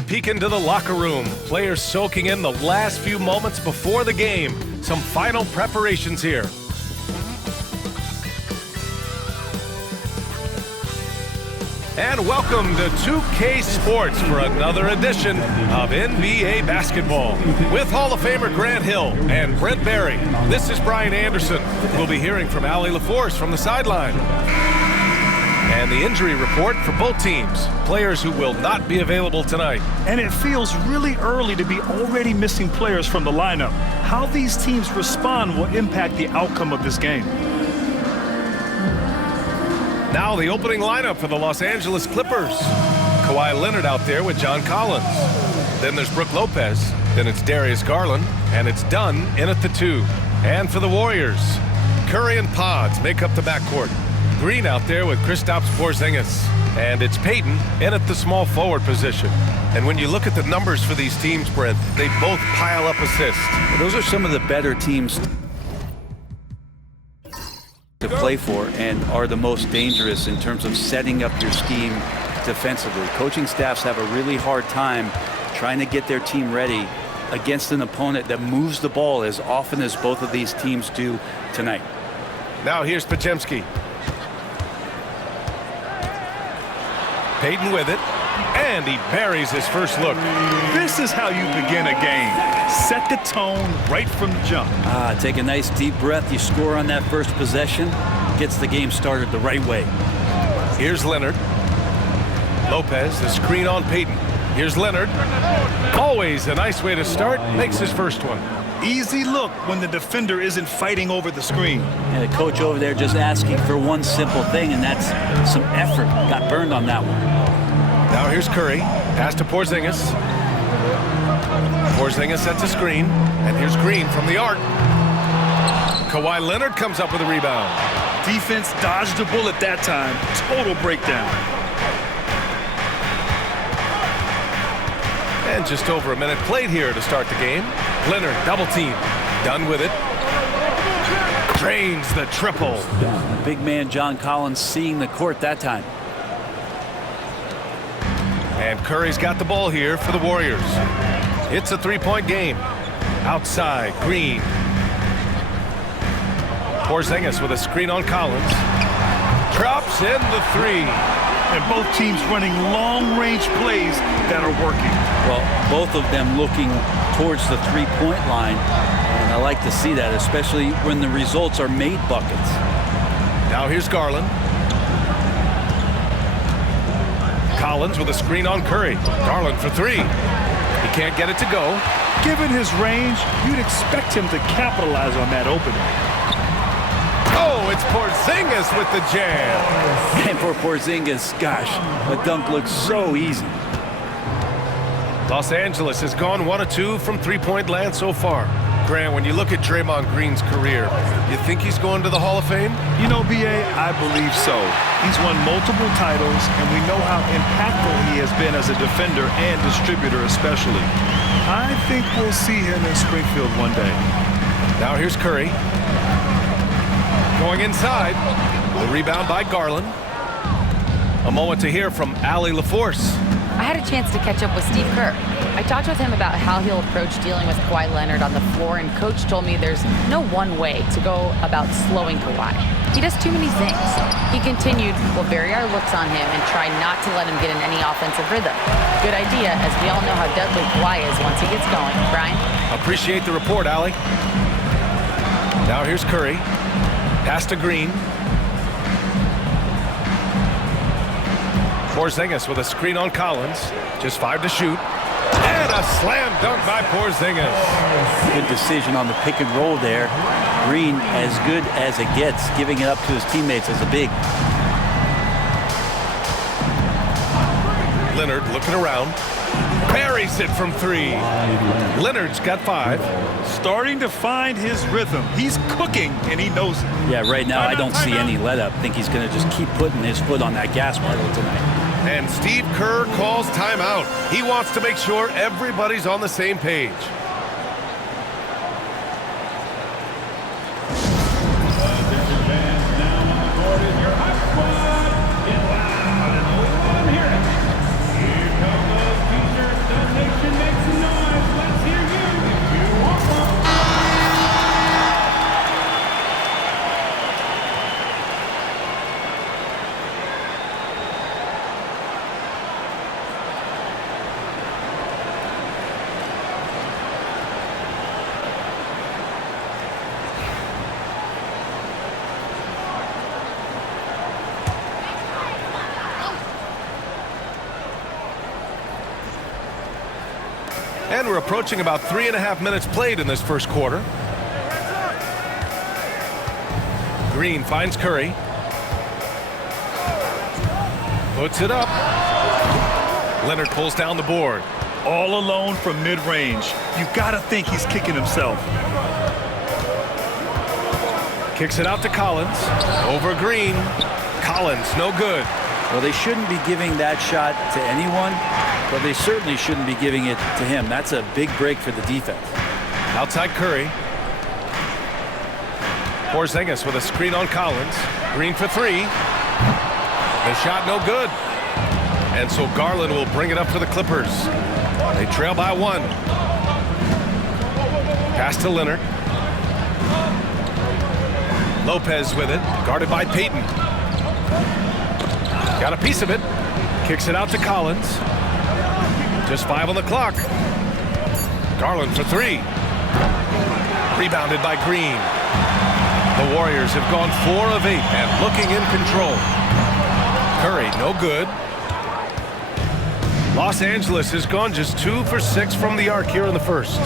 to peek into the locker room. Players soaking in the last few moments before the game. Some final preparations here. And welcome to 2K Sports for another edition of NBA basketball. With Hall of Famer Grant Hill and Brent Barry, this is Brian Anderson. We'll be hearing from Allie LaForce from the sideline. And the injury report for both teams. Players who will not be available tonight. And it feels really early to be already missing players from the lineup. How these teams respond will impact the outcome of this game. Now the opening lineup for the Los Angeles Clippers. Kawhi Leonard out there with John Collins. Then there's Brook Lopez. Then it's Darius Garland. And it's Dunn in at the 2. And for the Warriors, Curry and Pods make up the backcourt. Green out there with Kristaps Porzingis. And it's Payton in at the small forward position. And when you look at the numbers for these teams, Brent, they both pile up assists. Well, those are some of the better teams to play for and are the most dangerous in terms of setting up your scheme defensively. Coaching staffs have a really hard time trying to get their team ready against an opponent that moves the ball as often as both of these teams do tonight. Now here's Podziemski. Payton with it, and he buries his first look. This is how you begin a game. Set the tone right from the jump. Take a nice deep breath. You score on that first possession. Gets the game started the right way. Here's Leonard. Lopez, the screen on Payton. Here's Leonard. Always a nice way to start. Makes his first one. Easy look when the defender isn't fighting over the screen. And the coach over there just asking for one simple thing, and that's some effort. Got burned on that one. Now here's Curry. Pass to Porzingis. Porzingis sets a screen. And here's Green from the arc. Kawhi Leonard comes up with a rebound. Defense dodged the bullet that time. Total breakdown. And just over a minute played here to start the game. Leonard double team. Done with it. Drains the triple. Big man John Collins seeing the court that time. And Curry's got the ball here for the Warriors. It's a three-point game. Outside, Green. Porzingis with a screen on Collins. Drops in the 3. And both teams running long-range plays that are working. Well, both of them looking towards the three-point line. And I like to see that, especially when the results are made buckets. Now here's Garland. Collins with a screen on Curry. Garland for 3. He can't get it to go. Given his range, you'd expect him to capitalize on that opening. Oh, it's Porzingis with the jam. And for Porzingis, gosh, the dunk looks so easy. Los Angeles has gone 1 of 2 from three-point land so far. Grant, when you look at Draymond Green's career, you think he's going to the Hall of Fame? You know, B.A., I believe so. He's won multiple titles, and we know how impactful he has been as a defender and distributor especially. I think we'll see him in Springfield one day. Now here's Curry. Going inside. The rebound by Garland. A moment to hear from Allie LaForce. I had a chance to catch up with Steve Kerr. I talked with him about how he'll approach dealing with Kawhi Leonard on the floor, and Coach told me there's no one way to go about slowing Kawhi. He does too many things. He continued, we'll vary our looks on him and try not to let him get in any offensive rhythm. Good idea, as we all know how deadly Kawhi is once he gets going. Brian? Appreciate the report, Allie. Now here's Curry. Pass to Green. Porzingis with a screen on Collins. Just 5 to shoot. And a slam dunk by Porzingis. Good decision on the pick and roll there. Green as good as it gets, giving it up to his teammates as a big. Leonard looking around. Buries it from 3. Leonard's got 5. Starting to find his rhythm. He's cooking, and he knows it. Yeah, right now I don't see any let up. I think he's going to just keep putting his foot on that gas pedal tonight. And Steve Kerr calls timeout. He wants to make sure everybody's on the same page. And we're approaching about 3.5 minutes played in this first quarter. Green finds Curry. Puts it up. Leonard pulls down the board. All alone from mid-range. You got to think he's kicking himself. Kicks it out to Collins. Over Green. Collins, no good. Well, they shouldn't be giving that shot to anyone, but they certainly shouldn't be giving it to him. That's a big break for the defense. Outside Curry. Porzingis with a screen on Collins. Green for three. The shot no good. And so Garland will bring it up for the Clippers. They trail by 1. Pass to Leonard. Lopez with it. Guarded by Payton. Got a piece of it. Kicks it out to Collins. Just 5 on the clock. Garland for 3. Rebounded by Green. The Warriors have gone 4 of 8 and looking in control. Curry, no good. Los Angeles has gone just 2 for 6 from the arc here in the first.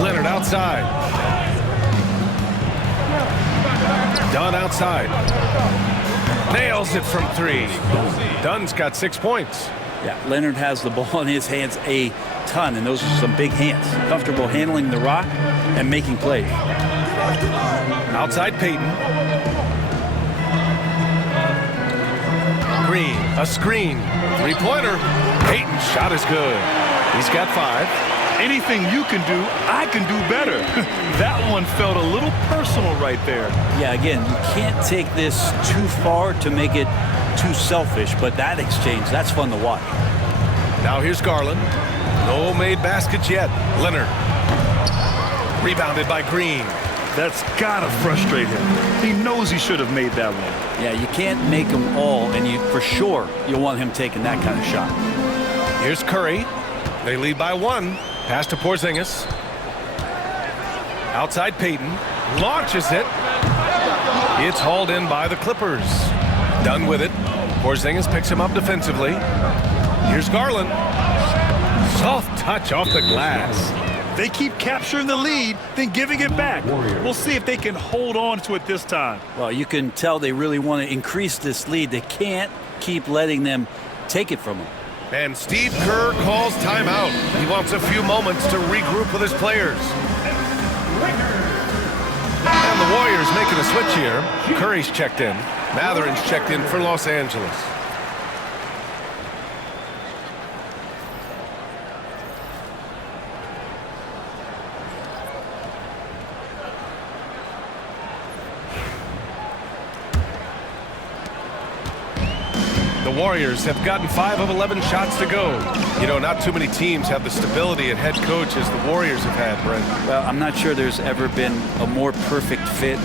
Leonard outside. Dunn outside. Nails it from 3. Dunn's got 6 points. Yeah, Leonard has the ball in his hands a ton, and those are some big hands. Comfortable handling the rock and making plays. Outside Payton. Green, a screen. 3-pointer. Payton's shot is good. He's got 5. Anything you can do, I can do better. That one felt a little personal right there. Yeah, again, you can't take this too far to make it too selfish, but that exchange, that's fun to watch. Now here's Garland. No made baskets yet. Leonard. Rebounded by Green. That's gotta frustrate him. He knows he should have made that one. Yeah, you can't make them all, and you for sure you'll want him taking that kind of shot. Here's Curry. They lead by 1. Pass to Porzingis. Outside Payton. Launches it. It's hauled in by the Clippers. Done with it. Porzingis picks him up defensively. Here's Garland. Soft touch off the glass. They keep capturing the lead, then giving it back. We'll see if they can hold on to it this time. Well, you can tell they really want to increase this lead. They can't keep letting them take it from them. And Steve Kerr calls timeout. He wants a few moments to regroup with his players. And the Warriors making a switch here. Curry's checked in. Mathurin's checked in for Los Angeles. The Warriors have gotten 5 of 11 shots to go. You know, not too many teams have the stability at head coach as the Warriors have had, Brent. Well, I'm not sure there's ever been a more perfect fit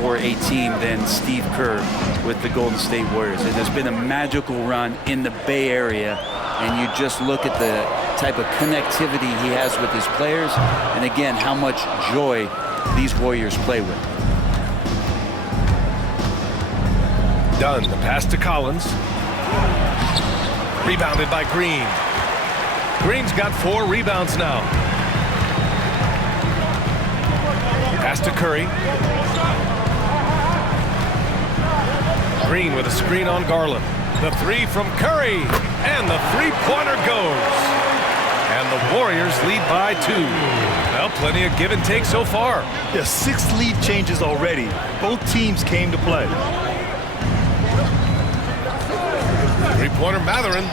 for a team than Steve Kerr with the Golden State Warriors. It has been a magical run in the Bay Area, and you just look at the type of connectivity he has with his players, and again, how much joy these Warriors play with. Dunn, the pass to Collins. Rebounded by Green. Green's got 4 rebounds now. Pass to Curry. Green with a screen on Garland. The 3 from Curry. And the 3-pointer goes. And the Warriors lead by 2. Well, plenty of give and take so far. Yeah, 6 lead changes already. Both teams came to play. 3-pointer Mathurin.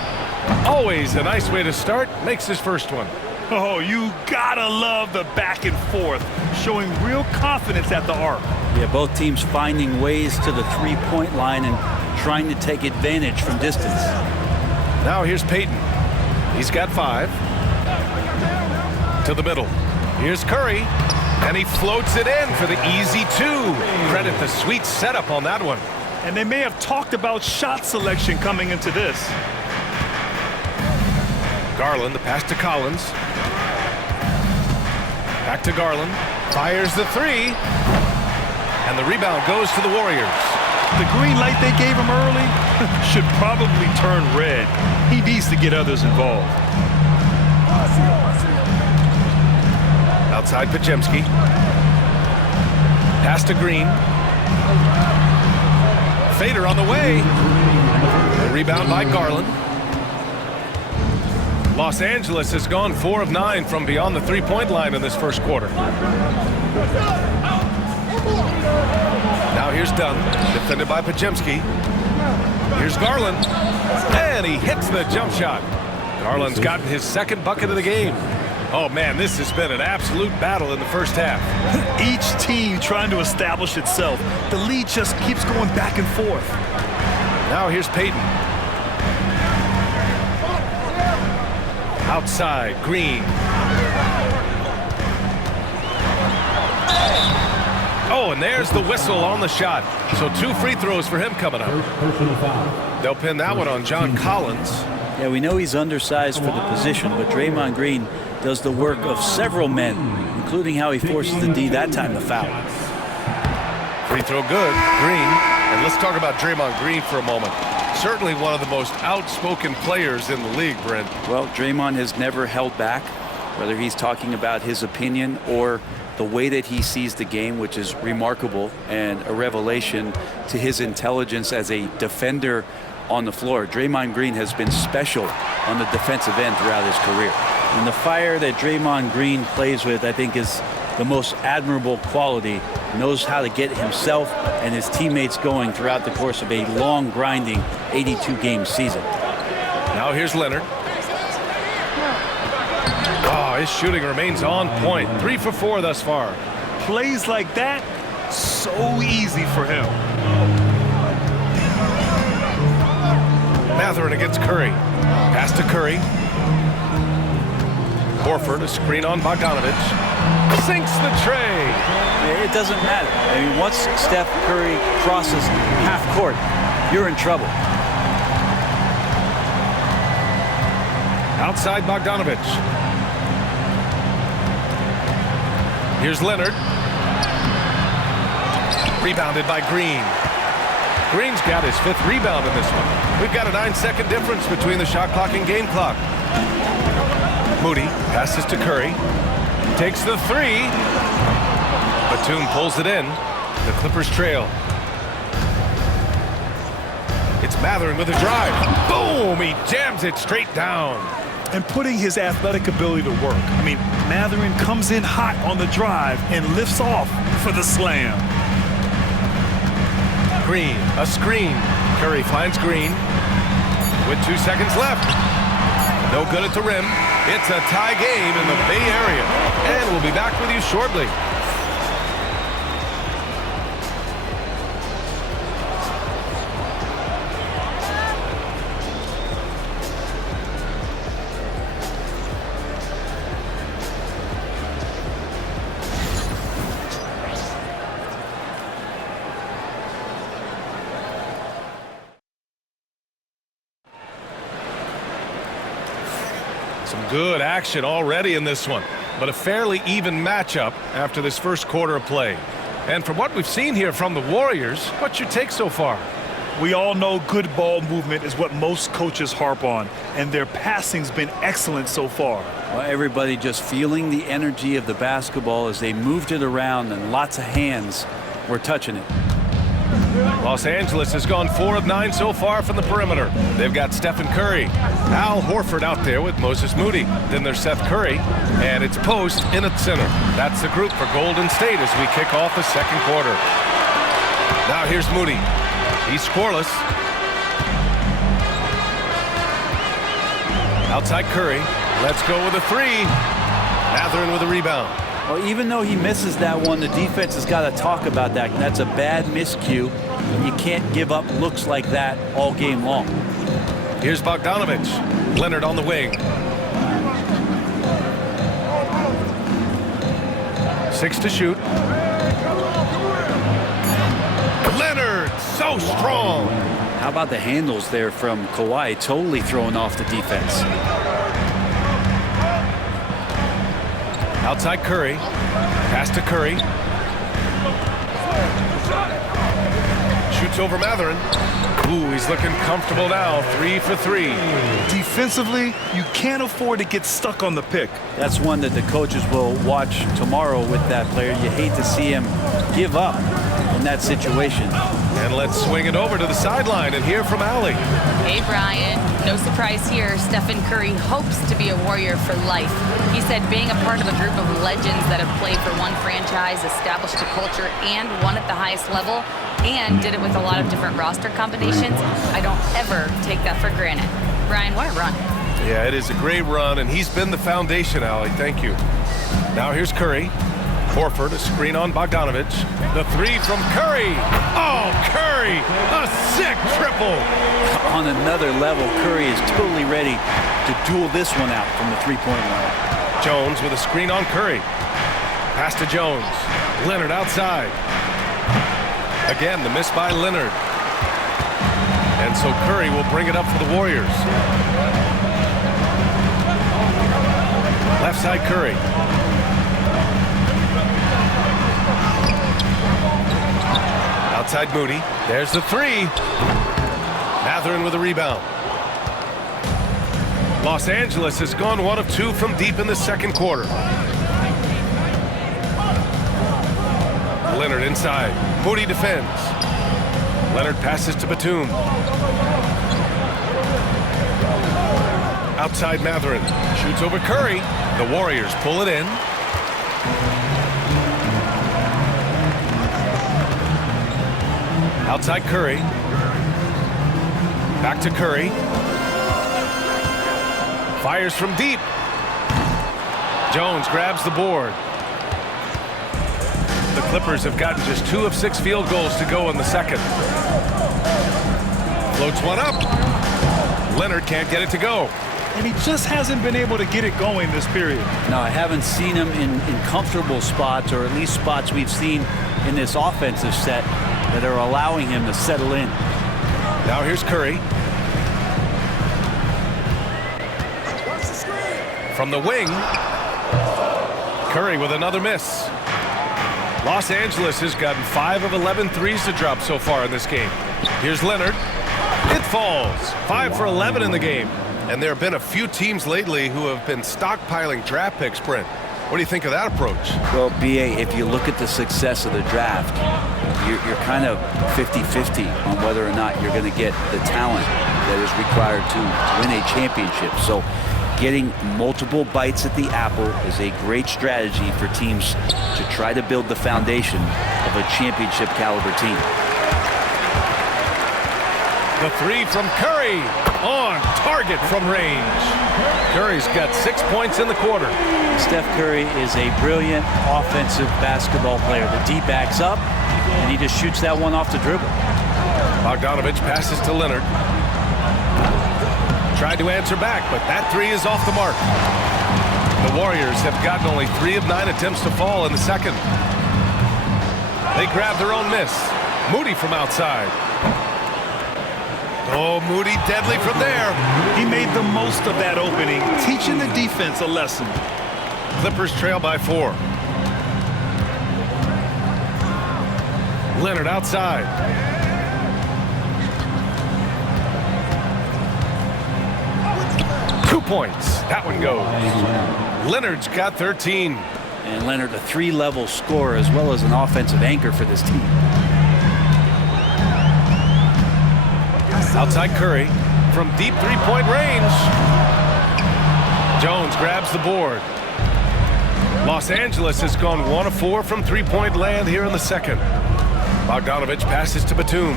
Always a nice way to start. Makes his first one. Oh, you gotta love the back and forth, showing real confidence at the arc. Yeah, both teams finding ways to the 3-point line and trying to take advantage from distance. Now here's Payton. He's got 5. To the middle. Here's Curry. And he floats it in for the easy 2. Credit the sweet setup on that one. And they may have talked about shot selection coming into this. Garland, the pass to Collins. Back to Garland. Fires the 3. And the rebound goes to the Warriors. The green light they gave him early should probably turn red. He needs to get others involved. Outside Podziemski. Pass to Green. Fader on the way. A rebound by Garland. Los Angeles has gone 4 of 9 from beyond the three-point line in this first quarter. Now here's Dunn, defended by Podziemski. Here's Garland, and he hits the jump shot. Garland's gotten his second bucket of the game. Oh man, this has been an absolute battle in the first half. Each team trying to establish itself. The lead just keeps going back and forth. Now here's Payton. Outside, Green. Oh, and there's the whistle on the shot. So 2 free throws for him coming up. They'll pin that one on John Collins. Yeah, we know he's undersized for the position, but Draymond Green does the work of several men, including how he forces the D that time to foul. Free throw good, Green. And let's talk about Draymond Green for a moment. Certainly one of the most outspoken players in the league, Brent. Well, Draymond has never held back, whether he's talking about his opinion or the way that he sees the game, which is remarkable and a revelation to his intelligence as a defender on the floor. Draymond Green has been special on the defensive end throughout his career. And the fire that Draymond Green plays with, I think, is the most admirable quality. Knows how to get himself and his teammates going throughout the course of a long, grinding 82-game season. Now here's Leonard. Oh, his shooting remains on point. 3 for 4 thus far. Plays like that, so easy for him. Mathurin against Curry. Pass to Curry. Horford, a screen on Bogdanovich. Sinks the tray. It doesn't matter. I mean, once Steph Curry crosses half court, you're in trouble. Outside Bogdanovich. Here's Leonard. Rebounded by Green. Green's got his 5th rebound in this one. We've got a 9-second difference between the shot clock and game clock. Moody passes to Curry. Takes the 3. Batum pulls it in. The Clippers trail. It's Mathurin with a drive. Boom! He jams it straight down. And putting his athletic ability to work. I mean, Mathurin comes in hot on the drive and lifts off for the slam. Green, a screen. Curry finds Green with 2 seconds left. No good at the rim. It's a tie game in the Bay Area. And we'll be back with you shortly. Some good action already in this one, but a fairly even matchup after this first quarter of play. And from what we've seen here from the Warriors, what's your take so far? We all know good ball movement is what most coaches harp on, and their passing's been excellent so far. Well, everybody just feeling the energy of the basketball as they moved it around, and lots of hands were touching it. Los Angeles has gone 4 of 9 so far from the perimeter. They've got Stephen Curry. Al Horford out there with Moses Moody. Then there's Seth Curry, and it's Post in at center. That's the group for Golden State as we kick off the second quarter. Now here's Moody. He's scoreless. Outside Curry. Let's go with a 3. Mathurin with a rebound. Well, even though he misses that one, the defense has got to talk about that. That's a bad miscue. You can't give up looks like that all game long. Here's Bogdanovich. Leonard on the wing. 6 to shoot. Leonard, so strong. How about the handles there from Kawhi, totally throwing off the defense. Outside Curry. Pass to Curry. Shoots over Mathurin. Ooh, he's looking comfortable now. 3 for 3. Defensively, you can't afford to get stuck on the pick. That's one that the coaches will watch tomorrow with that player. You hate to see him give up in that situation. And let's swing it over to the sideline and hear from Allie. Hey, Brian. No surprise here. Stephen Curry hopes to be a Warrior for life. He said being a part of a group of legends that have played for one franchise, established a culture, and won at the highest level, and did it with a lot of different roster combinations, I don't ever take that for granted. Brian, what a run. Yeah, it is a great run, and he's been the foundation, Allie. Thank you. Now here's Curry. Horford, a screen on Bogdanovich. The three from Curry. Oh, Curry, a sick triple. On another level, Curry is totally ready to duel this one out from the three-point line. Jones with a screen on Curry. Pass to Jones. Leonard outside. Again, the miss by Leonard. And so Curry will bring it up for the Warriors. Left side Curry. Outside Moody. There's the three. Mathurin with a rebound. Los Angeles has gone 1 of 2 from deep in the second quarter. Leonard inside. Moody defends. Leonard passes to Batum. Outside Mathurin. Shoots over Curry. The Warriors pull it in. Outside Curry. Back to Curry. Fires from deep. Jones grabs the board. The Clippers have gotten just 2 of 6 field goals to go in the second. Floats one up. Leonard can't get it to go. And he just hasn't been able to get it going this period. No, I haven't seen him in comfortable spots, or at least spots we've seen in this offensive set that are allowing him to settle in. Now here's Curry. From the wing. Curry with another miss. Los Angeles has gotten 5 of 11 threes to drop so far in this game. Here's Leonard. It falls. 5 for 11 in the game. And there have been a few teams lately who have been stockpiling draft picks, Brent. What do you think of that approach? Well, B.A., if you look at the success of the draft, you're kind of 50-50 on whether or not you're going to get the talent that is required to win a championship. So getting multiple bites at the apple is a great strategy for teams to try to build the foundation of a championship caliber team. The three from Curry, on target from range. Curry's got 6 points in the quarter. Steph Curry is a brilliant offensive basketball player. The D backs up, and he just shoots that one off the dribble. Bogdanovich passes to Leonard. Tried to answer back, but that three is off the mark. The Warriors have gotten only 3 of 9 attempts to fall in the second. They grab their own miss. Moody from outside. Oh, Moody deadly from there. He made the most of that opening, teaching the defense a lesson. Clippers trail by 4. Leonard outside. Points. That one goes. Leonard's got 13. And Leonard, a 3-level scorer as well as an offensive anchor for this team. Outside Curry from deep 3-point range. Jones grabs the board. Los Angeles has gone 1 of 4 from 3-point land here in the second. Bogdanovich passes to Batum.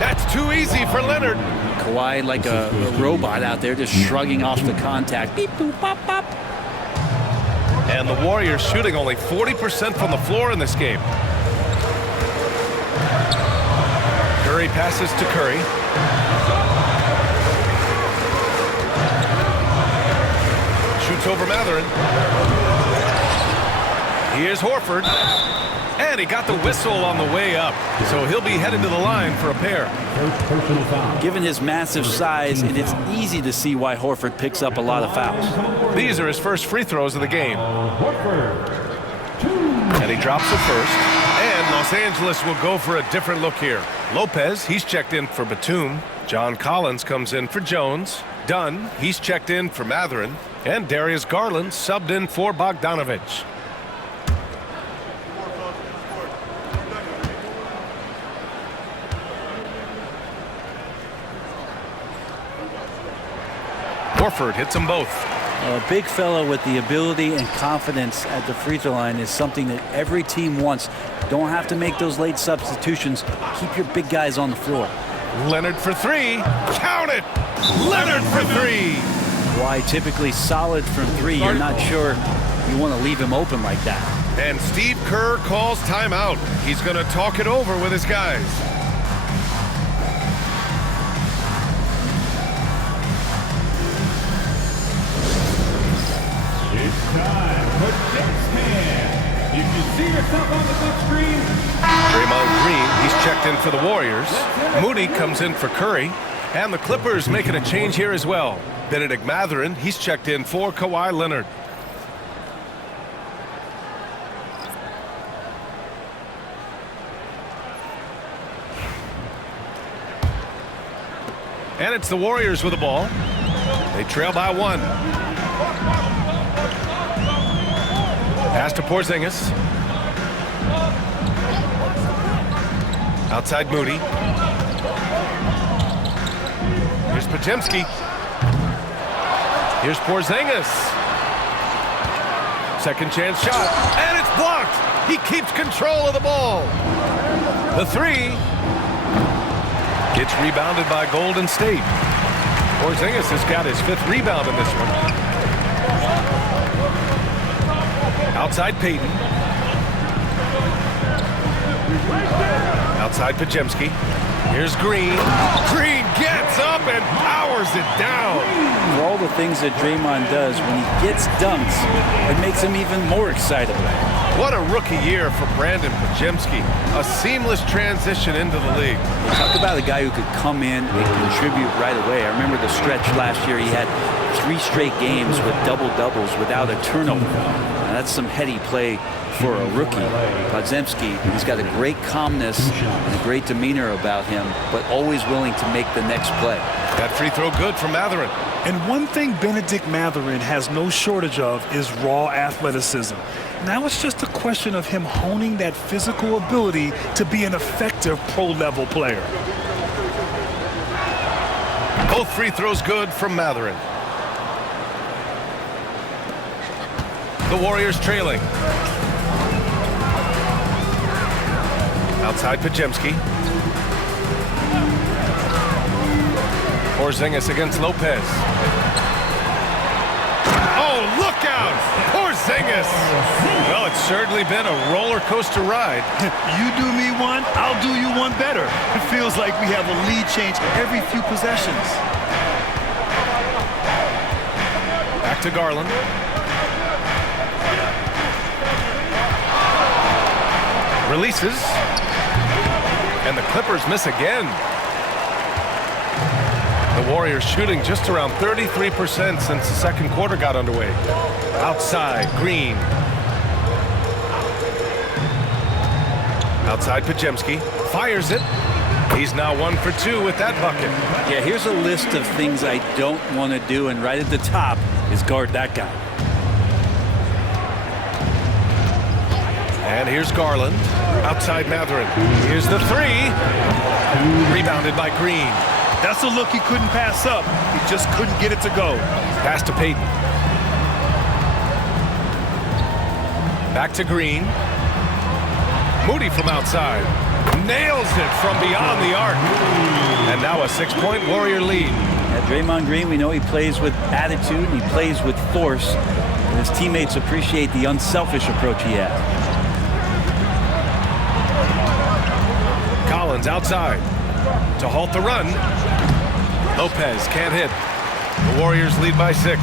That's too easy for Leonard. Kawhi like a robot out there, just shrugging off the contact. Beep, boop, pop, pop. And the Warriors shooting only 40% from the floor in this game. Curry passes to Curry. Shoots over Mathurin. Here's Horford. And he got the whistle on the way up. So he'll be headed to the line for a pair. Given his massive size, and it's easy to see why Horford picks up a lot of fouls. These are his first free throws of the game. And he drops the first. And And Los Angeles will go for a different look here. Lopez, he's checked in for Batum. John Collins comes in for Jones. Dunn, he's checked in for Mathurin. And Darius Garland subbed in for Bogdanovich. Horford hits them both. A big fellow with the ability and confidence at the free throw line is something that every team wants. Don't have to make those late substitutions. Keep your big guys on the floor. Leonard for three. Count it! Leonard for three! Why typically solid from three. You're not sure you want to leave him open like that. And Steve Kerr calls timeout. He's going to talk it over with his guys. It's time for next man. If you see yourself on the big screen, Draymond Green, he's checked in for the Warriors. Moody comes in for Curry. And the Clippers making a change here as well. Benedict Mathurin, he's checked in for Kawhi Leonard. And it's the Warriors with the ball. They trail by one. Pass to Porzingis. Outside Moody. Here's Podziemski. Here's Porzingis. Second chance shot. And it's blocked. He keeps control of the ball. The three gets rebounded by Golden State. Porzingis has got his fifth rebound in this one. Outside Payton. Outside Podziemski. Here's Green. Green gets up and powers it down. For all the things that Draymond does, when he gets dunks, it makes him even more excitable. What a rookie year for Brandon Podziemski. A seamless transition into the league. Talk about a guy who could come in and contribute right away. I remember the stretch last year. He had 3 straight games with double-doubles without a turnover. Now, that's some heady play for a rookie. Podziemski, he's got a great calmness and a great demeanor about him, but always willing to make the next play. That free throw good from Mathurin. And one thing Benedict Mathurin has no shortage of is raw athleticism. Now it's just a question of him honing that physical ability to be an effective pro-level player. Both free throws good from Mathurin. The Warriors trailing. Outside Podziemski. Porzingis against Lopez. Oh, look out! Porzingis! Well, it's certainly been a roller coaster ride. You do me one, I'll do you one better. It feels like we have a lead change every few possessions. Back to Garland. Releases. And the Clippers miss again. The Warriors shooting just around 33% since the second quarter got underway. Outside, Green. Outside Podziemski. Fires it. He's now 1 for 2 with that bucket. Yeah, here's a list of things I don't want to do, and right at the top is guard that guy. And here's Garland. Outside Mathurin. Here's the three. Rebounded by Green. That's a look he couldn't pass up. He just couldn't get it to go. Pass to Payton. Back to Green. Moody from outside. Nails it from beyond the arc. And now a 6-point Warrior lead. Yeah, Draymond Green, we know he plays with attitude, he plays with force, and his teammates appreciate the unselfish approach he has. Collins outside to halt the run. Lopez can't hit. The Warriors lead by 6.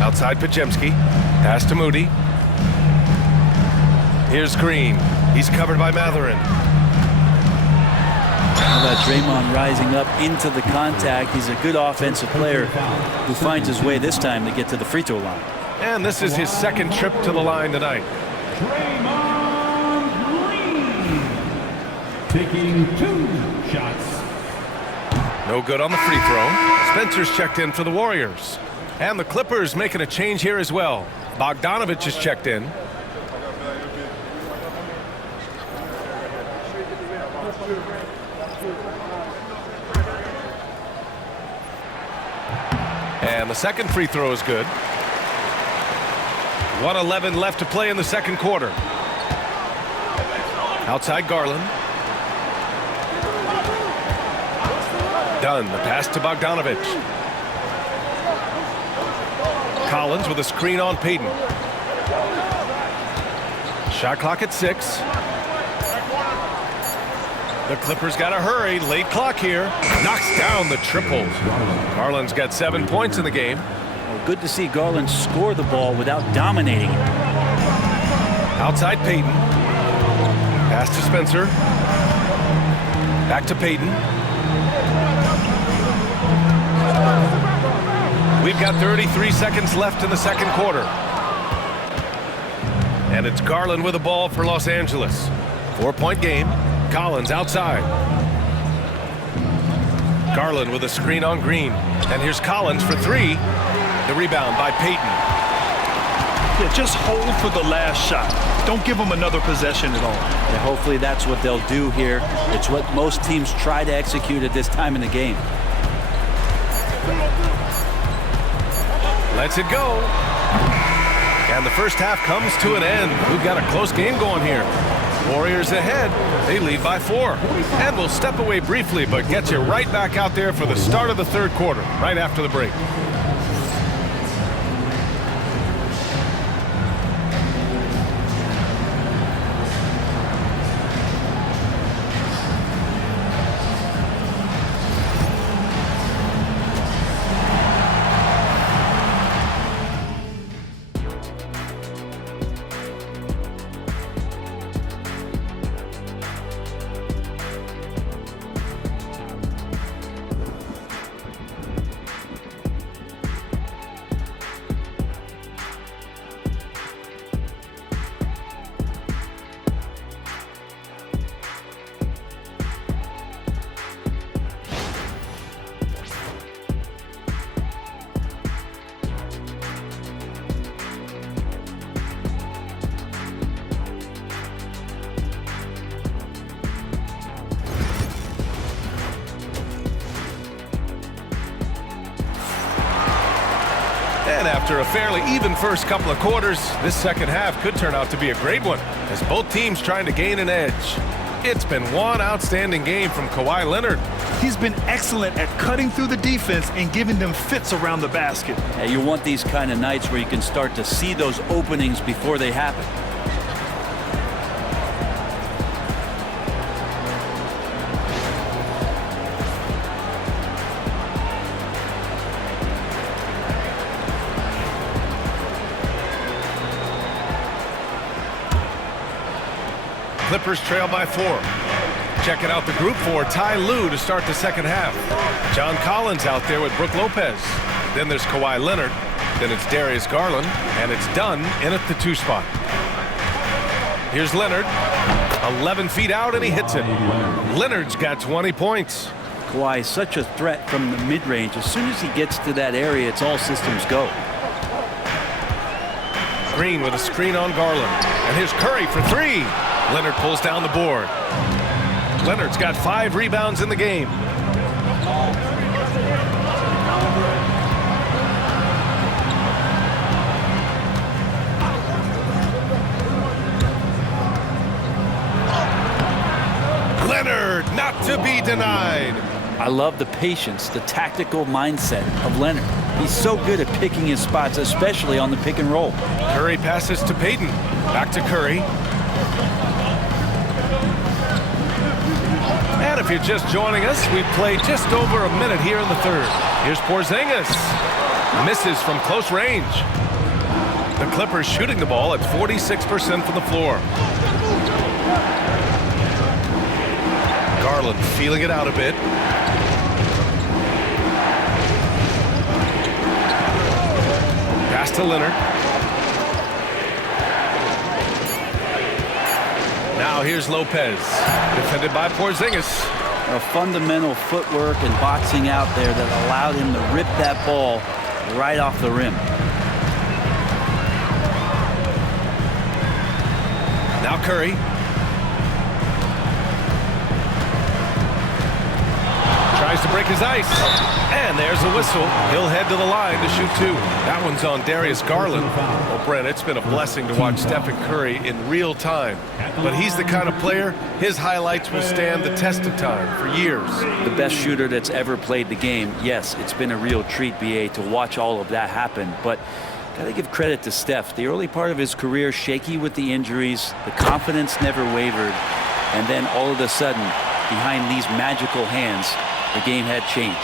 Outside Podziemski. Pass to Moody. Here's Green. He's covered by Mathurin. How about Draymond rising up into the contact? He's a good offensive player who finds his way this time to get to the free throw line. And this is his second trip to the line tonight. Draymond Green taking 2 shots. No good on the free throw. Spencer's checked in for the Warriors. And the Clippers making a change here as well. Bogdanovich is checked in. And the second free throw is good. 1:11 left to play in the second quarter. Outside Garland. Dunn, the pass to Bogdanovich. Collins with a screen on Payton. Shot clock at 6. The Clippers got to hurry. Late clock here. Knocks down the triple. Garland's got 7 points in the game. Well, good to see Garland score the ball without dominating it. Outside Payton. Pass to Spencer. Back to Payton. We've got 33 seconds left in the second quarter. And it's Garland with the ball for Los Angeles. 4-point game. Collins outside. Garland with a screen on Green. And here's Collins for 3. The rebound by Payton. Yeah, just hold for the last shot. Don't give them another possession at all. And hopefully that's what they'll do here. It's what most teams try to execute at this time in the game. Lets it go. And the first half comes to an end. We've got a close game going here. Warriors ahead. They lead by 4. And we'll step away briefly, but get you right back out there for the start of the third quarter, right after the break. And after a fairly even first couple of quarters, this second half could turn out to be a great one, as both teams trying to gain an edge. It's been one outstanding game from Kawhi Leonard. He's been excellent at cutting through the defense and giving them fits around the basket. Yeah, you want these kind of nights where you can start to see those openings before they happen. Clippers trail by 4. Checking out the group for Ty Lue to start the second half. John Collins out there with Brook Lopez. Then there's Kawhi Leonard. Then it's Darius Garland. And it's Dunn in at the 2 spot. Here's Leonard. 11 feet out and he hits it. Leonard's got 20 points. Kawhi is such a threat from the mid-range. As soon as he gets to that area, it's all systems go. Green with a screen on Garland. And here's Curry for 3. Leonard pulls down the board. Leonard's got 5 rebounds in the game. Leonard, not to be denied. I love the patience, the tactical mindset of Leonard. He's so good at picking his spots, especially on the pick and roll. Curry passes to Payton. Back to Curry. And if you're just joining us, we've played just over a minute here in the third. Here's Porzingis. Misses from close range. The Clippers shooting the ball at 46% from the floor. Garland feeling it out a bit. Pass to to Leonard. Now here's Lopez, defended by Porzingis. A fundamental footwork and boxing out there that allowed him to rip that ball right off the rim. Now Curry. Tries to break his ice. And there's a whistle. He'll head to the line to shoot two. That one's on Darius Garland. Well, Brent, it's been a blessing to watch Stephen Curry in real time. But he's the kind of player, his highlights will stand the test of time for years. The best shooter that's ever played the game. Yes, it's been a real treat, BA, to watch all of that happen. But got to give credit to Steph. The early part of his career, shaky with the injuries. The confidence never wavered. And then all of a sudden, behind these magical hands, the game had changed.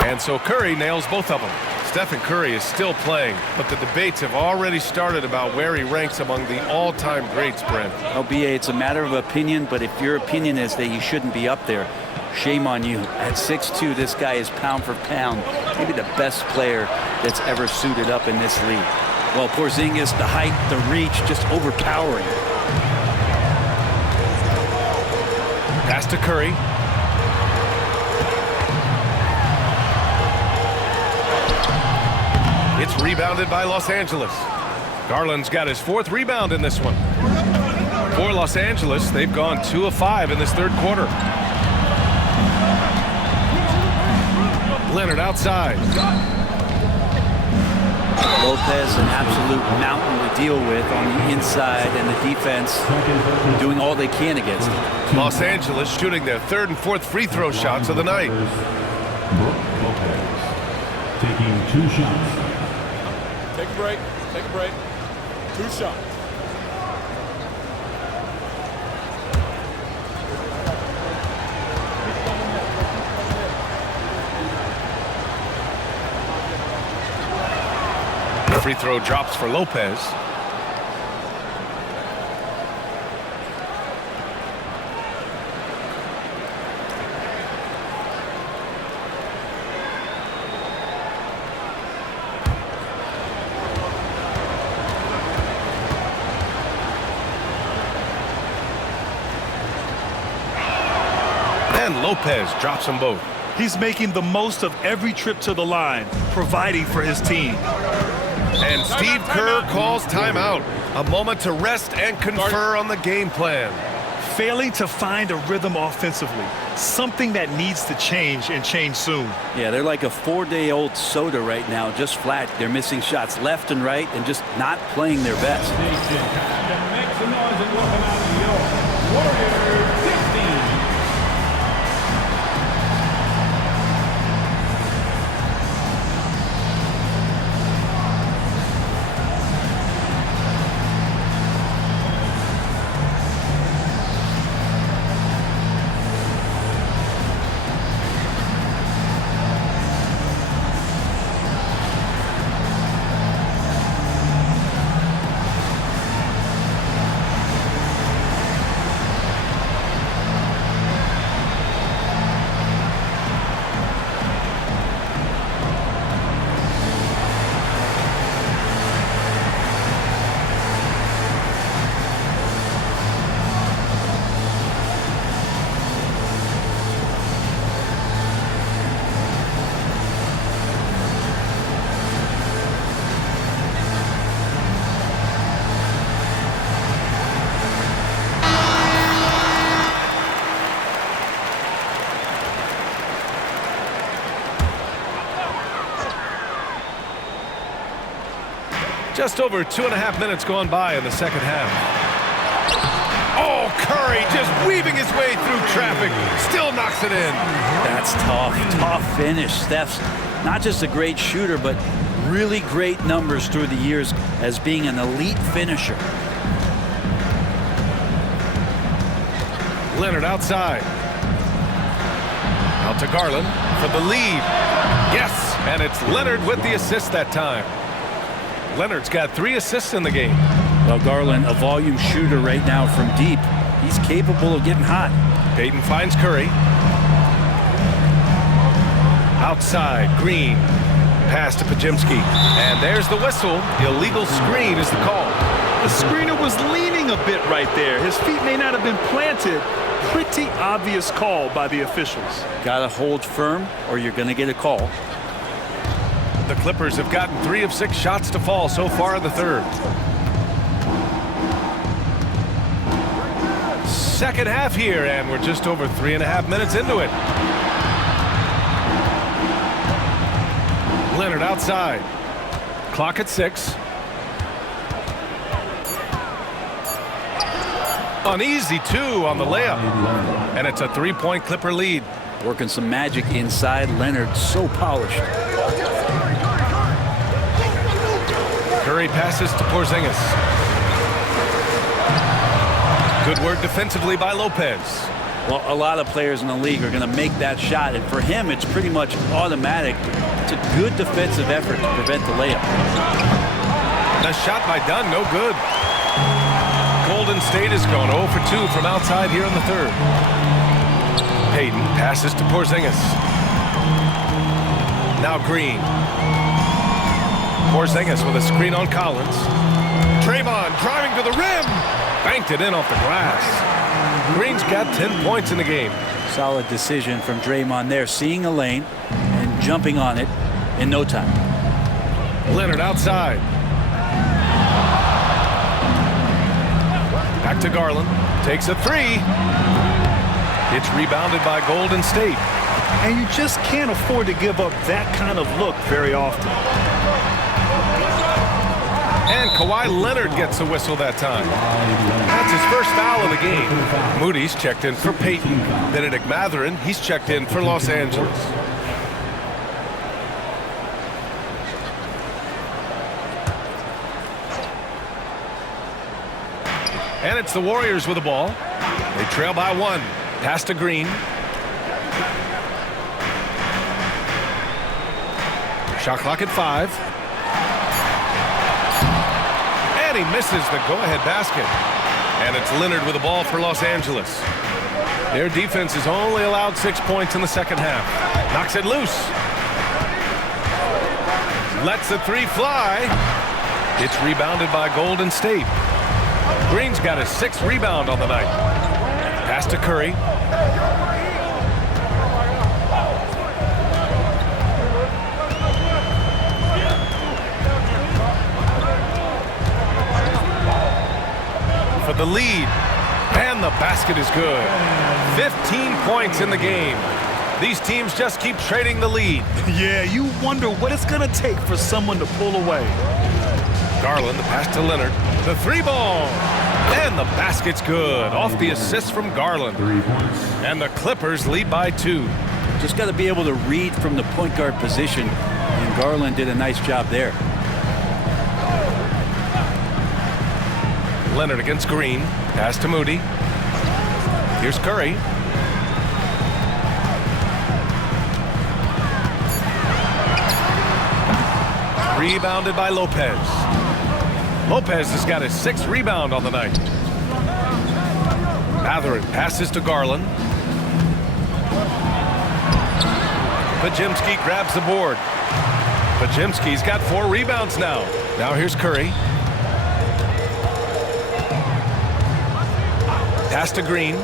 And so Curry nails both of them. Stephen Curry is still playing, but the debates have already started about where he ranks among the all-time greats, Brent. LBA, it's a matter of opinion, but if your opinion is that he shouldn't be up there, shame on you. At 6'2", this guy is pound for pound, maybe the best player that's ever suited up in this league. Well, Porzingis, the height, the reach, just overpowering. Pass to Curry. It's rebounded by Los Angeles. Garland's got his fourth rebound in this one. For Los Angeles, they've gone 2 of 5 in this third quarter. Leonard outside. Lopez, an absolute mountain to deal with on the inside, and the defense doing all they can against him. Los Angeles shooting their third and fourth free throw shots of the night. Brook Lopez taking 2 shots. Take a break. Take a break. 2 shots. The free throw drops for Lopez. And Lopez drops them both. He's making the most of every trip to the line, providing for his team. And Steve Kerr calls timeout. A moment to rest and confer on the game plan. Failing to find a rhythm offensively, something that needs to change and change soon. Yeah, they're like a 4-day-old soda right now, just flat. They're missing shots left and right and just not playing their best. Make some noise and welcome out your Warriors 16. Just over 2.5 minutes gone by in the second half. Oh, Curry just weaving his way through traffic. Still knocks it in. That's tough finish. Steph's not just a great shooter, but really great numbers through the years as being an elite finisher. Leonard outside. Out to Garland for the lead. Yes, and it's Leonard with the assist that time. Leonard's got 3 assists in the game. Well, Garland, a volume shooter right now from deep. He's capable of getting hot. Payton finds Curry. Outside, Green. Pass to Podziemski. And there's the whistle. Illegal screen is the call. The screener was leaning a bit right there. His feet may not have been planted. Pretty obvious call by the officials. Gotta hold firm or you're gonna get a call. The Clippers have gotten 3 of 6 shots to fall so far in the third. Second half here, and we're just over 3.5 minutes into it. Leonard outside. Clock at 6. An easy 2 on the layup. And it's a 3-point Clipper lead. Working some magic inside. Leonard so polished. Curry passes to Porzingis. Good work defensively by Lopez. Well, a lot of players in the league are going to make that shot, and for him, it's pretty much automatic. It's a good defensive effort to prevent the layup. The shot by Dunn, no good. Golden State is going 0 for 2 from outside here in the third. Payton passes to Porzingis. Now Green. Porzingis with a screen on Collins. Draymond driving to the rim. Banked it in off the glass. Green's got 10 points in the game. Solid decision from Draymond there, seeing a lane and jumping on it in no time. Leonard outside. Back to Garland. Takes a 3. It's rebounded by Golden State. And you just can't afford to give up that kind of look very often. And Kawhi Leonard gets a whistle that time. That's his first foul of the game. Moody's checked in for Payton. Benedict Mathurin, he's checked in for Los Angeles. And it's the Warriors with the ball. They trail by 1. Pass to Green. Shot clock at 5. And he misses the go-ahead basket. And it's Leonard with the ball for Los Angeles. Their defense has only allowed 6 points in the second half. Knocks it loose. Lets the 3 fly. It's rebounded by Golden State. Green's got his 6th rebound on the night. Pass to Curry. For the lead. And the basket is good. 15 points in the game. These teams just keep trading the lead. Yeah, you wonder what it's going to take for someone to pull away. Garland, the pass to Leonard. The 3-ball. And the basket's good. Off the assist from Garland. And the Clippers lead by 2. Just got to be able to read from the point guard position, and Garland did a nice job there. Leonard against Green. Pass to Moody. Here's Curry. Rebounded by Lopez. Lopez has got his 6th rebound on the night. Mathurin passes to Garland. Podziemski grabs the board. Podziemski's got 4 rebounds now. Now here's Curry. Pass to Green.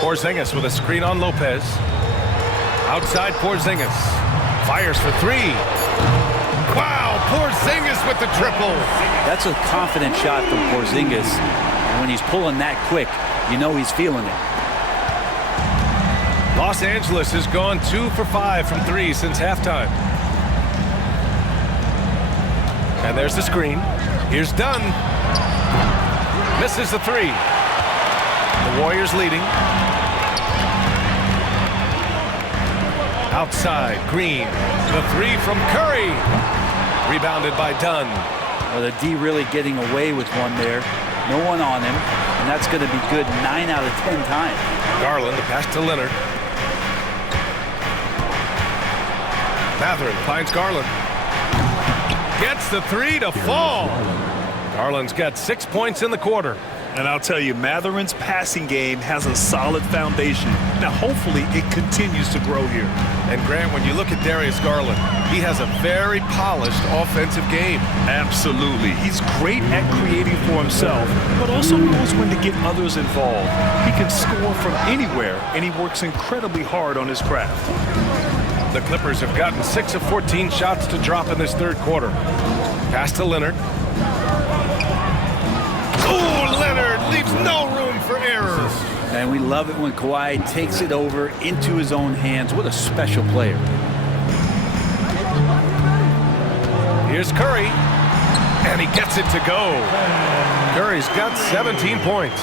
Porzingis with a screen on Lopez. Outside Porzingis. Fires for 3. Wow, Porzingis with the triple. That's a confident shot from Porzingis. And when he's pulling that quick, you know he's feeling it. Los Angeles has gone 2 for 5 from 3 since halftime. And there's the screen. Here's Dunn. Misses the 3. The Warriors leading. Outside, Green. The 3 from Curry. Rebounded by Dunn. Well, the D really getting away with one there. No one on him. And that's going to be good 9 out of 10 times. Garland, the pass to Leonard. Mathurin finds Garland. Gets the three to fall. Garland's got 6 points in the quarter. And I'll tell you, Mathurin's passing game has a solid foundation. Now, hopefully, it continues to grow here. And Grant, when you look at Darius Garland, he has a very polished offensive game. Absolutely. He's great at creating for himself, but also knows when to get others involved. He can score from anywhere, and he works incredibly hard on his craft. The Clippers have gotten 6 of 14 shots to drop in this third quarter. Pass to Leonard. Oh, Leonard leaves no room for error. And we love it when Kawhi takes it over into his own hands. What a special player. Here's Curry, and he gets it to go. Curry's got 17 points.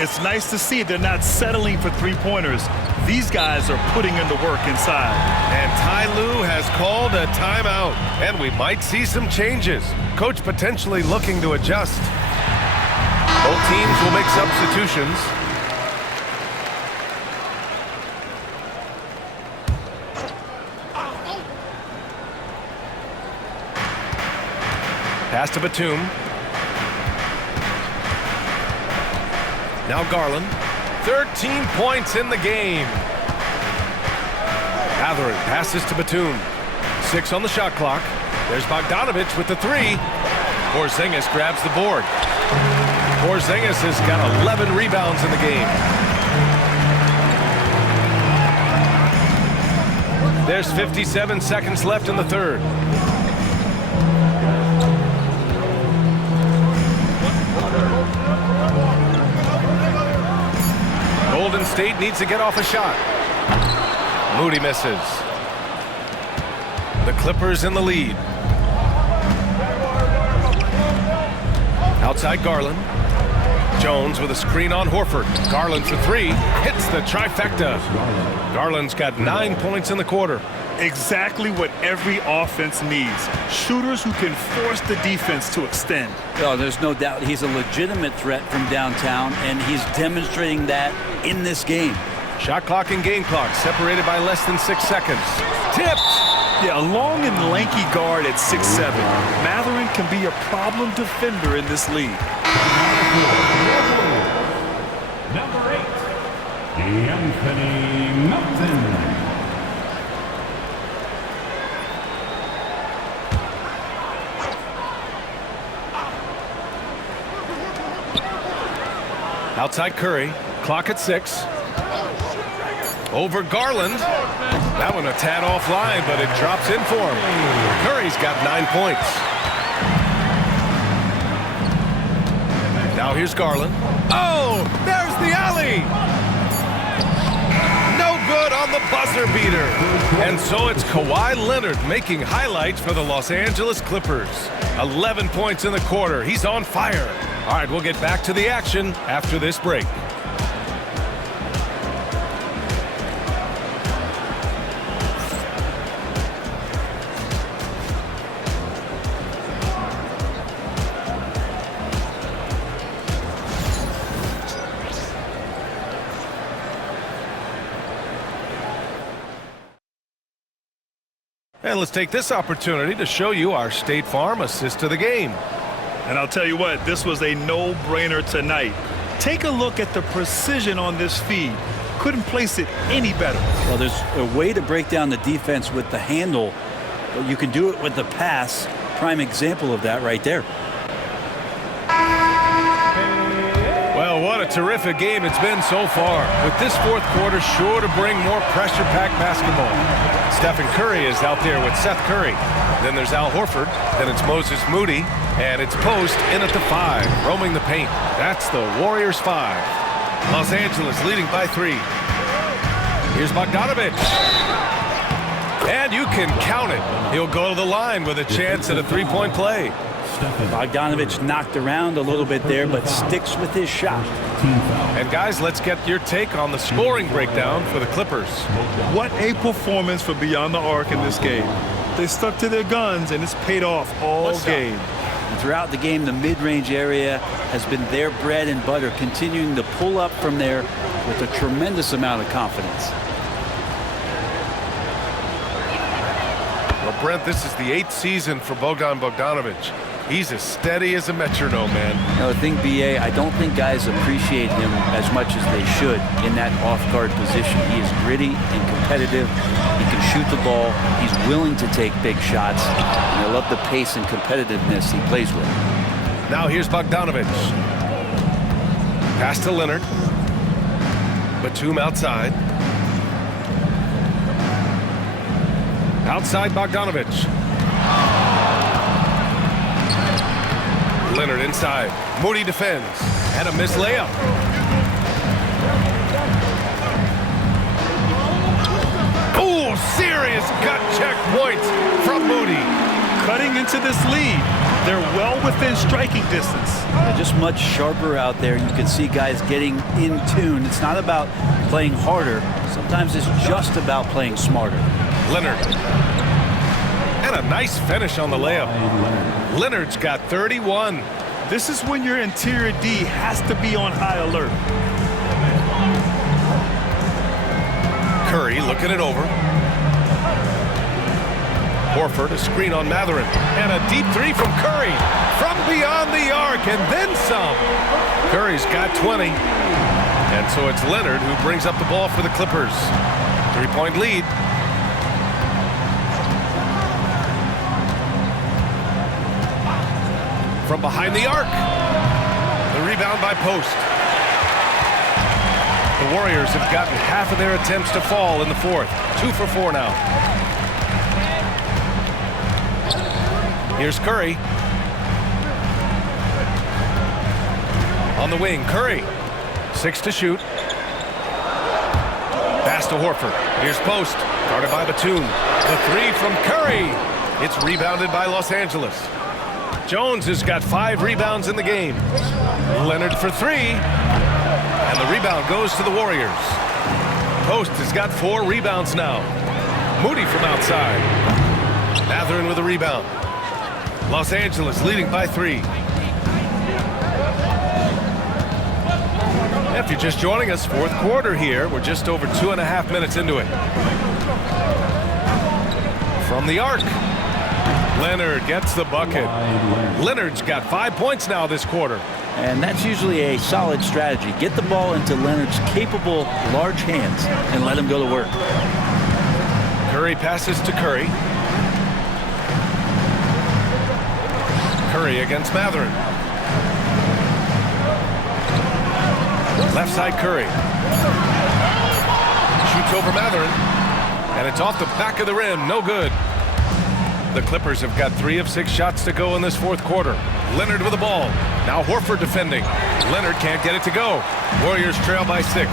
It's nice to see they're not settling for three-pointers. These guys are putting in the work inside. And Ty Lue has called a timeout, and we might see some changes. Coach potentially looking to adjust. Both teams will make substitutions. Pass to Batum. Now Garland. 13 points in the game. Mathurin passes to Batum. 6 on the shot clock. There's Bogdanovich with the three. Porzingis grabs the board. Porzingis has got 11 rebounds in the game. There's 57 seconds left in the third. Golden State needs to get off a shot. Moody misses. The Clippers in the lead. Outside Garland. Jones with a screen on Horford. Garland for three. Hits the trifecta. Garland's got 9 points in the quarter. Exactly what every offense needs. Shooters who can force the defense to extend. Oh, there's no doubt he's a legitimate threat from downtown, and he's demonstrating that in this game. Shot clock and game clock separated by less than 6 seconds. Tipped! Yeah, a long and lanky guard at 6'7". Mathurin can be a problem defender in this league. Number 8, Anthony Melton. Outside Curry. Clock at 6. Over Garland. That one a tad offline, but it drops in for him. Curry's got 9 points. Now here's Garland. Oh, there's the alley. No good on the buzzer beater. And so it's Kawhi Leonard making highlights for the Los Angeles Clippers. 11 points in the quarter. He's on fire. All right, we'll get back to the action after this break. And let's take this opportunity to show you our State Farm assist to the game. And I'll tell you what, this was a no-brainer tonight. Take a look at the precision on this feed. Couldn't place it any better. Well, there's a way to break down the defense with the handle, but you can do it with the pass. Prime example of that right there. Well, what a terrific game it's been so far. With this fourth quarter sure to bring more pressure-packed basketball. Stephen Curry is out there with Seth Curry. Then there's Al Horford. Then it's Moses Moody. And it's Post in at the 5, roaming the paint. That's the Warriors 5. Los Angeles leading by 3. Here's Bogdanovich. And you can count it. He'll go to the line with a chance at a three-point play. Bogdanovich knocked around a little bit there, but sticks with his shot. And guys, let's get your take on the scoring breakdown for the Clippers. What a performance for Beyond the Arc in this game. They stuck to their guns, and it's paid off all game. And throughout the game, the mid-range area has been their bread and butter, continuing to pull up from there with a tremendous amount of confidence. Brent, this is the 8th season for Bogdan Bogdanovic. He's as steady as a metronome, man. The thing, BA, I don't think guys appreciate him as much as they should in that off-guard position. He is gritty and competitive. He can shoot the ball. He's willing to take big shots. And I love the pace and competitiveness he plays with. Now here's Bogdanovic. Pass to Leonard. Batum outside. Outside Bogdanovic. Leonard inside. Moody defends. And a missed layup. Oh, serious gut check points from Moody. Cutting into this lead. They're well within striking distance. They're just much sharper out there. You can see guys getting in tune. It's not about playing harder. Sometimes it's just about playing smarter. Leonard. And a nice finish on the layup. Leonard's got 31. This is when your interior D has to be on high alert. Curry looking it over. Horford, a screen on Mathurin. And a deep three from Curry. From beyond the arc and then some. Curry's got 20. And so it's Leonard who brings up the ball for the Clippers. 3-point lead. From behind the arc. The rebound by Post. The Warriors have gotten half of their attempts to fall in the fourth. 2 for 4 now. Here's Curry. On the wing, Curry. 6 to shoot. Pass to Horford. Here's Post. Guarded by Batum. The 3 from Curry. It's rebounded by Los Angeles. Jones has got 5 rebounds in the game. Leonard for 3. And the rebound goes to the Warriors. Post has got 4 rebounds now. Moody from outside. Mathurin with a rebound. Los Angeles leading by 3. If you're just joining us, fourth quarter here. We're just over 2.5 minutes into it. From the arc. Leonard gets the bucket. Leonard's got 5 points now this quarter. And that's usually a solid strategy. Get the ball into Leonard's capable, large hands and let him go to work. Curry passes to Curry. Curry against Mathurin. Left side Curry. Shoots over Mathurin. And it's off the back of the rim. No good. The Clippers have got 3 of 6 shots to go in this fourth quarter. Leonard with the ball. Now Horford defending. Leonard can't get it to go. Warriors trail by 6.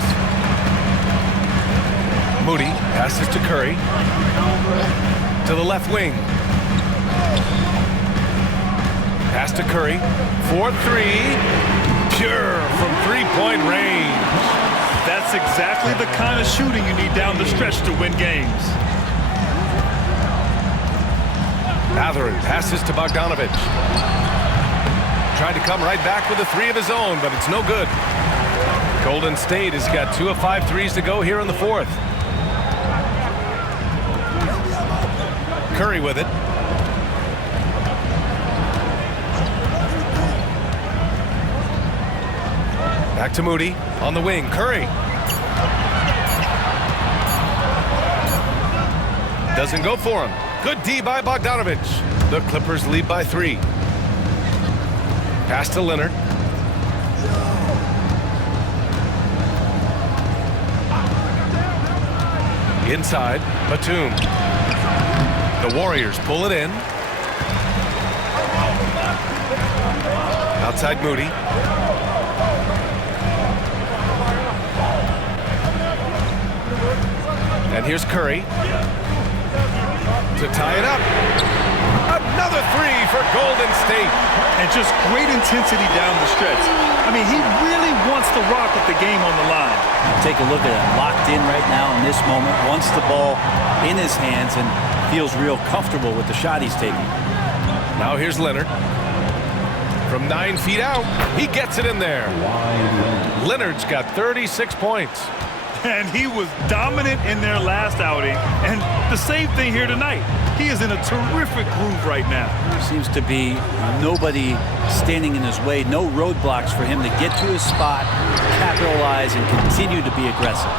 Moody passes to Curry. To the left wing. Pass to Curry. 4-3. Pure from 3-point range. That's exactly the kind of shooting you need down the stretch to win games. Mathurin passes to Bogdanovic. Trying to come right back with a 3 of his own, but it's no good. Golden State has got 2 of 5 threes to go here in the fourth. Curry with it. Back to Moody on the wing. Curry. Doesn't go for him. Good D by Bogdanovic. The Clippers lead by 3. Pass to Leonard. Inside, Batum. The Warriors pull it in. Outside Moody. And here's Curry. To tie it up. Another 3 for Golden State. And just great intensity down the stretch. I mean, he really wants to rock with the game on the line. Take a look at it. Locked in right now in this moment. Wants the ball in his hands and feels real comfortable with the shot he's taking. Now here's Leonard. From 9 feet out, he gets it in there. Leonard's got 36 points. And he was dominant in their last outing. And the same thing here tonight. He is in a terrific groove right now. There seems to be nobody standing in his way, no roadblocks for him to get to his spot, capitalize, and continue to be aggressive.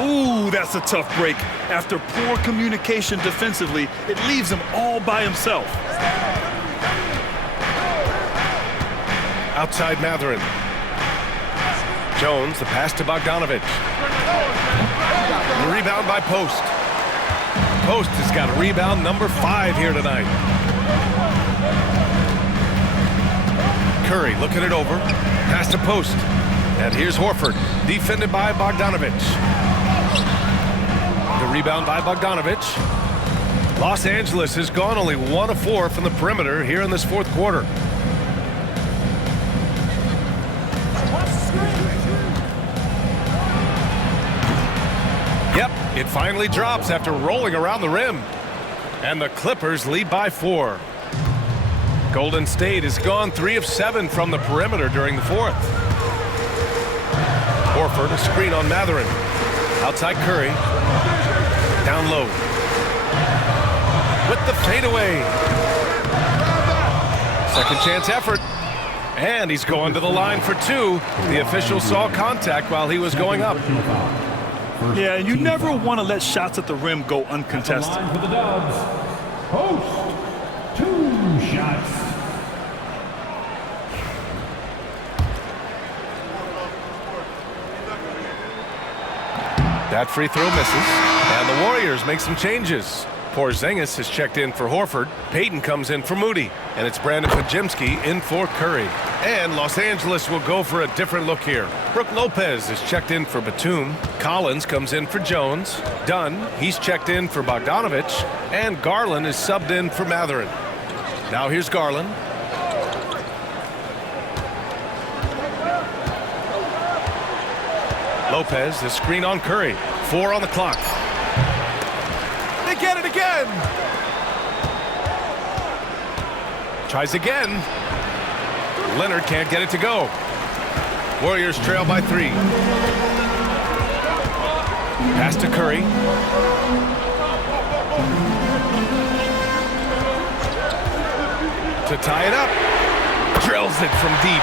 Ooh, that's a tough break. After poor communication defensively, it leaves him all by himself. Outside Matherin. Jones, the pass to Bogdanovich. The rebound by Post. Post has got a rebound number 5 here tonight. Curry looking it over. Pass to Post. And here's Horford, defended by Bogdanovich. The rebound by Bogdanovich. Los Angeles has gone only 1 of 4 from the perimeter here in this fourth quarter. Yep, it finally drops after rolling around the rim. And the Clippers lead by 4. Golden State has gone 3 of 7 from the perimeter during the fourth. Horford, a screen on Matherin. Outside Curry. Down low. With the fadeaway. Second chance effort. And he's going to the line for 2. The official saw contact while he was going up. Yeah, and you never want to let shots at the rim go uncontested. Line for the Dubs. Post. 2 shots. That free throw misses, and the Warriors make some changes. Porzingis has checked in for Horford. Payton comes in for Moody, and it's Brandon Podziemski in for Curry. And Los Angeles will go for a different look here. Brook Lopez is checked in for Batum. Collins comes in for Jones. Dunn, he's checked in for Bogdanovich, and Garland is subbed in for Matherin. Now here's Garland. Lopez, the screen on Curry. 4 on the clock. They get it again. Tries again. Leonard can't get it to go. Warriors trail by 3. Pass to Curry. To tie it up. Drills it from deep.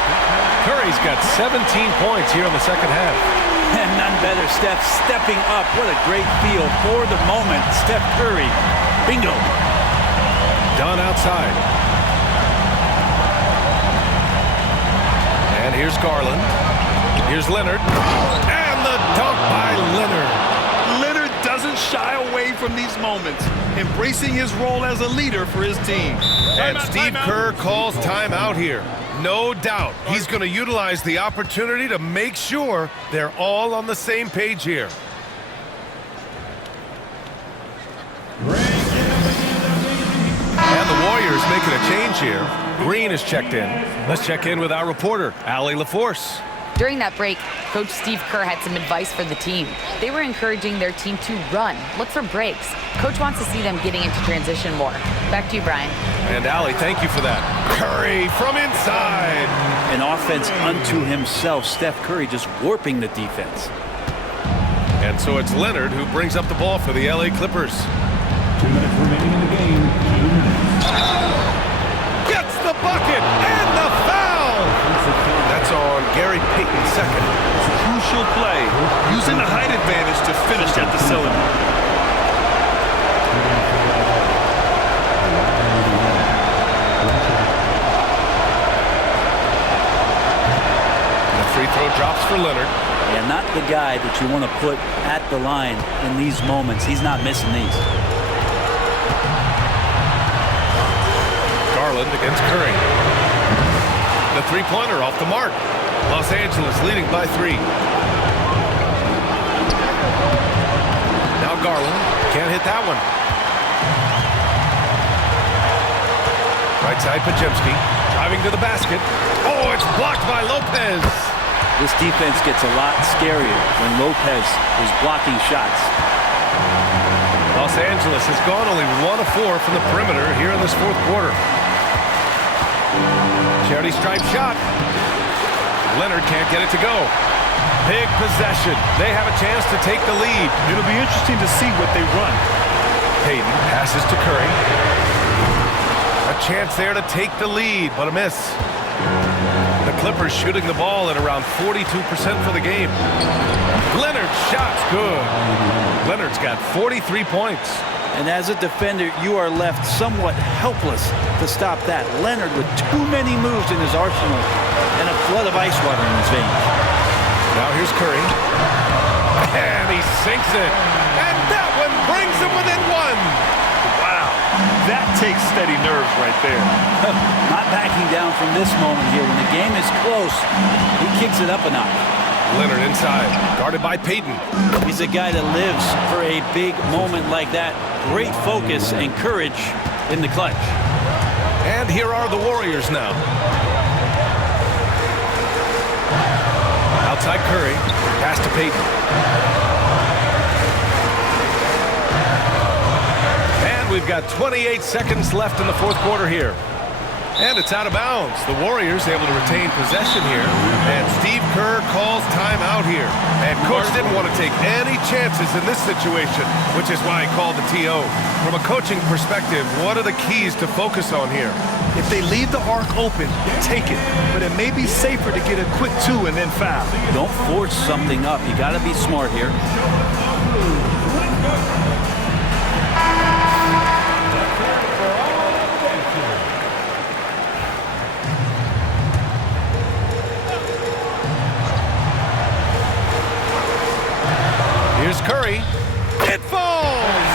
Curry's got 17 points here in the second half. And none better, Steph stepping up. What a great feel for the moment. Steph Curry, bingo. Dunn outside. And here's Garland. Here's Leonard. And the dunk by Leonard. Leonard doesn't shy away from these moments, embracing his role as a leader for his team. And Steve Kerr calls timeout here. No doubt he's going to utilize the opportunity to make sure they're all on the same page here. And the Warriors making a change here. Green is checked in. Let's check in with our reporter, Allie LaForce. During that break, Coach Steve Kerr had some advice for the team. They were encouraging their team to run, look for breaks. Coach wants to see them getting into transition more. Back to you, Brian. And Allie, thank you for that. Curry from inside. An offense unto himself. Steph Curry just warping the defense. And so it's Leonard who brings up the ball for the LA Clippers. 2 minutes remaining in the game. 2 minutes. Gets the bucket and the foul. That's on Gary Payton second. Crucial play, using the height advantage to finish at the cylinder. The free throw drops for Leonard. And not the guy that you want to put at the line in these moments. He's not missing these. Garland against Curry. The three-pointer off the mark. Los Angeles leading by 3. Now Garland can't hit that one. Right side Podziemski driving to the basket. Oh, it's blocked by Lopez. This defense gets a lot scarier when Lopez is blocking shots. Los Angeles has gone only 1 of 4 from the perimeter here in this fourth quarter. Charity stripe shot. Leonard can't get it to go. Big possession. They have a chance to take the lead. It'll be interesting to see what they run. Hayden passes to Curry. A chance there to take the lead, but a miss. The Clippers shooting the ball at around 42% for the game. Leonard's shot's good. Leonard's got 43 points. And as a defender, you are left somewhat helpless to stop that. Leonard with too many moves in his arsenal and a flood of ice water in his veins. Now here's Curry. And he sinks it. And that one brings him within one. Wow. That takes steady nerves right there. Not backing down from this moment here. When the game is close, he kicks it up a notch. Leonard inside, guarded by Payton. He's a guy that lives for a big moment like that. Great focus and courage in the clutch. And here are the Warriors now. Outside Curry, pass to Payton. And we've got 28 seconds left in the fourth quarter here. And it's out of bounds. The Warriors able to retain possession here. And Steve Kerr calls timeout here. And coach didn't want to take any chances in this situation, which is why he called the TO. From a coaching perspective, what are the keys to focus on here? If they leave the arc open, take it. But it may be safer to get a quick two and then foul. Don't force something up. You got to be smart here. Here's Curry. It falls!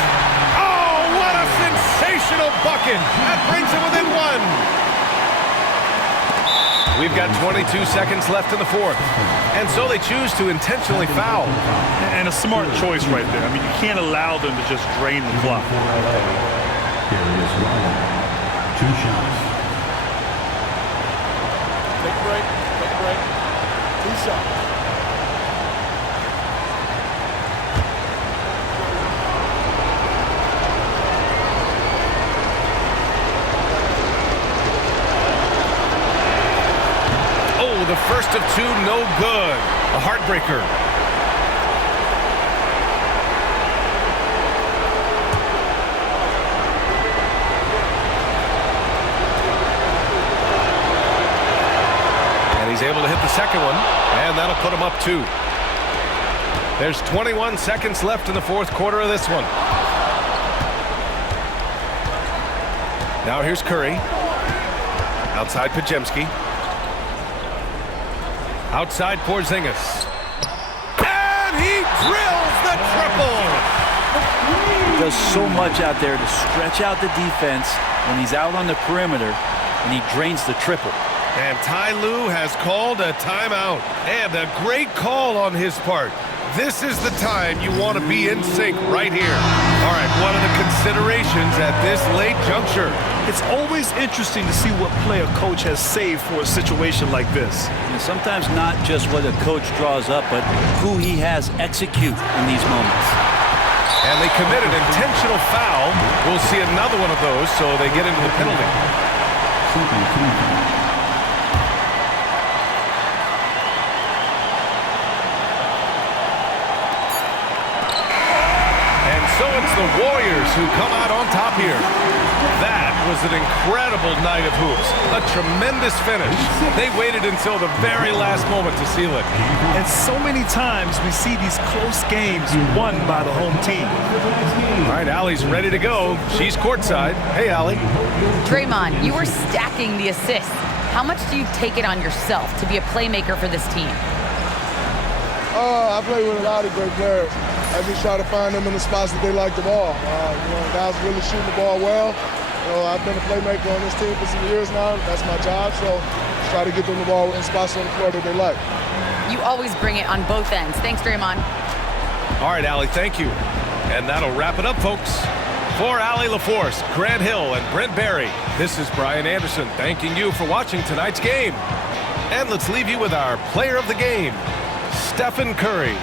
Oh, what a sensational bucket! That brings it within one. We've got 22 seconds left in the fourth. And so they choose to intentionally foul. And a smart choice right there. I mean, you can't allow them to just drain the clock. Here is Ryan. 2 shots. Take a break. Take a break. 2 shots. The first of 2, no good. A heartbreaker. And he's able to hit the second one, and that'll put him up 2. There's 21 seconds left in the fourth quarter of this one. Now here's Curry. Outside Podziemski. Outside Porzingis. And he drills the triple! Does so much out there to stretch out the defense when he's out on the perimeter, and he drains the triple. And Ty Lue has called a timeout. And a great call on his part. This is the time you want to be in sync right here. All right, what are the considerations at this late juncture? It's always interesting to see what play a coach has saved for a situation like this. And sometimes not just what a coach draws up, but who he has execute in these moments. And they committed intentional foul. We'll see another one of those, so they get into the penalty. And so it's the Warriors who come out on top here. That was an incredible night of hoops. A tremendous finish. They waited until the very last moment to seal it. And so many times we see these close games won by the home team. All right, Allie's ready to go. She's courtside. Hey, Allie. Draymond, you were stacking the assists. How much do you take it on yourself to be a playmaker for this team? I play with a lot of great players. I just try to find them in the spots that they like the ball. Guys really shooting the ball well. I've been a playmaker on this team for some years now. That's my job, so just try to get them the ball in spots on the floor that they like. You always bring it on both ends. Thanks, Draymond. All right, Allie, thank you. And that'll wrap it up, folks. For Allie LaForce, Grant Hill, and Brent Barry, this is Brian Anderson thanking you for watching tonight's game. And let's leave you with our player of the game, Stephen Curry.